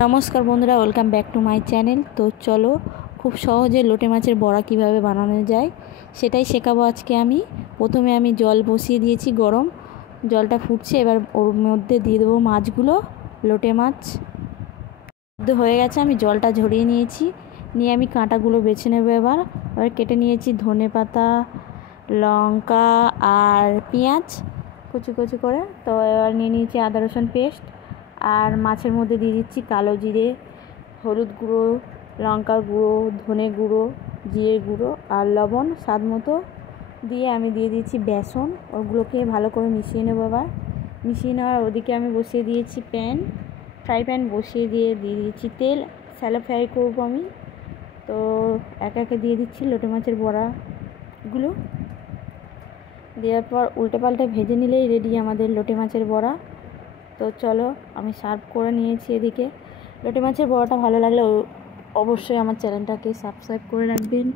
নমস্কার বন্ধুরা, welcome back to my channel. তো চলো খুব সহজে লোটে মাছের বড়া কিভাবে বানানো যায় সেটাই শেখাবো আজকে আমি। প্রথমে আমি জল বসিয়ে দিয়েছি গরম, জলটা ফুটছে, এবার ওর মধ্যে দিয়ে দেবো মাছগুলো। লোটে মাছ হয়ে গেছে, আমি জলটা ঝরিয়ে নিয়েছি, নিয়ে আমি কাঁটাগুলো বেছে নেবো। এবার কেটে নিয়েছি ধনেপাতা, লঙ্কা আর পেঁয়াজ কুচি কুচি করে। তো এবার নিয়ে নিয়েছি আদা রসুন পেস্ট, আর মাছের মধ্যে দিয়ে দিচ্ছি কালো জিরে, হলুদ গুঁড়ো, লঙ্কার গুঁড়ো, ধনে গুঁড়ো, জিরে গুঁড়ো আর লবণ স্বাদ মতো দিয়ে আমি দিয়ে দিচ্ছি বেসন। ওগুলোকে ভালো করে মিশিয়ে নেবো। এবার মিশিয়ে নেওয়ার ওদিকে আমি বসিয়ে দিয়েছি ফ্রাই প্যান বসিয়ে দিয়ে দিয়েছি তেল। স্যালো ফ্রাই করবো আমি, তো একে একে দিয়ে দিচ্ছি লোটে মাছের বড়াগুলো। দেওয়ার পর উল্টে পাল্টে ভেজে নিলেই রেডি আমাদের লোটে মাছের বড়া। তো চলো আমি সার্ভ করে নিয়েছি এদিকে। লোটে মাছের বড়াটা ভালো লাগলে অবশ্যই আমার চ্যানেলটাকে সাবস্ক্রাইব করে রাখবেন।